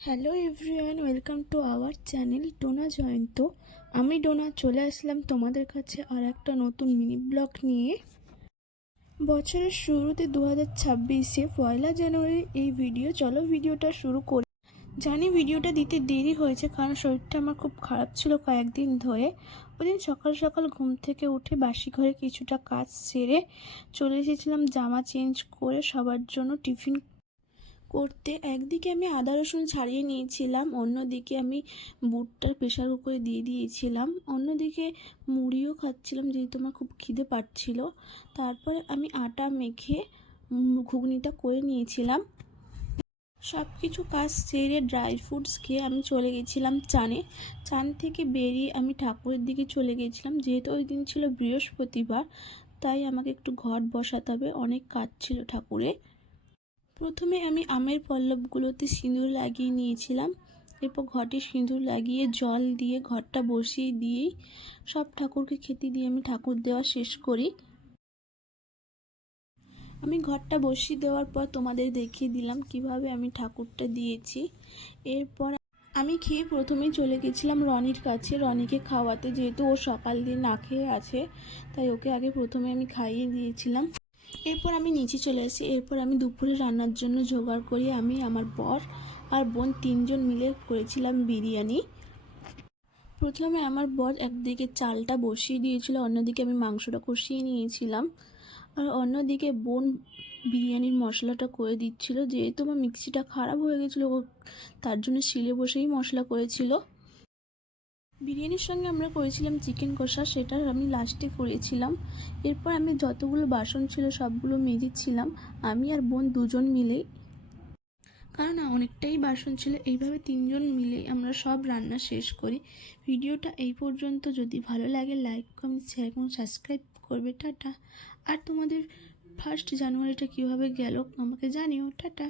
Hello everyone, welcome to our channel Dona Jayanta. আমি ডোনা চলে আসলাম তোমাদের কাছে আর একটা নতুন মিনি ব্লগ নিয়ে। বছরের শুরুতে 2026-এ 1 জানুয়ারি এই ভিডিও। চলো ভিডিওটা শুরু করি। জানি ভিডিওটা দিতে দেরি হয়েছে কারণ শরীরটা আমার খুব খারাপ ছিল কয়েকদিন ধরে। ওদিন সকাল সকাল ঘুম থেকে উঠে বাসি ঘরে কিছুটা কাজ সেরে চলে এসেছিলাম জামা চেঞ্জ করে সবার জন্য টিফিন করতে। একদিকে আমি আদা রসুন ছাড়িয়ে নিয়েছিলাম, অন্যদিকে আমি বুটটা প্রেশার কুকারে দিয়ে দিয়েছিলাম, অন্যদিকে মুড়িও খাচ্ছিলাম যেহেতু আমার খুব খিদে পাচ্ছিল। তারপরে আমি আটা মেখে ঘুগনিটা করে নিয়েছিলাম। সব কিছু কাজ সেরে ড্রাই ফ্রুটস খেয়ে আমি চলে গেছিলাম চান থেকে বেরিয়ে আমি ঠাকুরের দিকে চলে গেছিলাম। যেহেতু ওই দিন ছিল বৃহস্পতিবার, তাই আমাকে একটু ঘট বসাতে হবে, অনেক কাজ ছিল ঠাকুরে। প্রথমে আমি আমের পল্লবগুলোতে সিঁদুর লাগিয়ে নিয়েছিলাম। এরপর ঘটে সিঁদুর লাগিয়ে জল দিয়ে ঘরটা বসিয়ে দিয়েই সব ঠাকুরকে খেতে দিয়ে আমি ঠাকুর দেওয়া শেষ করি। আমি ঘরটা বসিয়ে দেওয়ার পর তোমাদের দেখিয়ে দিলাম কিভাবে আমি ঠাকুরটা দিয়েছি। এরপর আমি খেয়ে প্রথমেই চলে গেছিলাম রনির কাছে, রনিকে খাওয়াতে, যেহেতু ও সকাল দিয়ে না খেয়ে আছে তাই ওকে আগে প্রথমে আমি খাইয়ে দিয়েছিলাম। এরপর আমি নিচে চলে আসি। এরপর আমি দুপুরে রান্নার জন্য জোগাড় করি। আমি, আমার বর আর বোন 3জন মিলে করেছিলাম বিরিয়ানি। প্রথমে আমার বর একদিকে চালটা বসিয়ে দিয়েছিল, অন্যদিকে আমি মাংসটা কষিয়ে নিয়েছিলাম, আর অন্যদিকে বোন বিরিয়ানির মশলাটা করে দিচ্ছিল। যেহেতু আমার মিক্সিটা খারাপ হয়ে গেছিলো, তার জন্য শিলে বসেই মশলা করেছিল। বিরিয়ানির সঙ্গে আমরা করেছিলাম চিকেন কষা, সেটা আমি লাস্টে করেছিলাম। এরপর আমি যতগুলো বাসন ছিল সবগুলো মেজেছিলাম, আমি আর বোন দুজন মিলেই, কারণ অনেকটাই বাসন ছিল। এইভাবে 3জন মিলেই আমরা সব রান্না শেষ করি। ভিডিওটা এই পর্যন্ত। যদি ভালো লাগে লাইক, কমেন্ট, শেয়ার এবং সাবস্ক্রাইব করবে। টাটা। আর তোমাদের 1 জানুয়ারিটা কীভাবে গেল আমাকে জানিও। টাটা।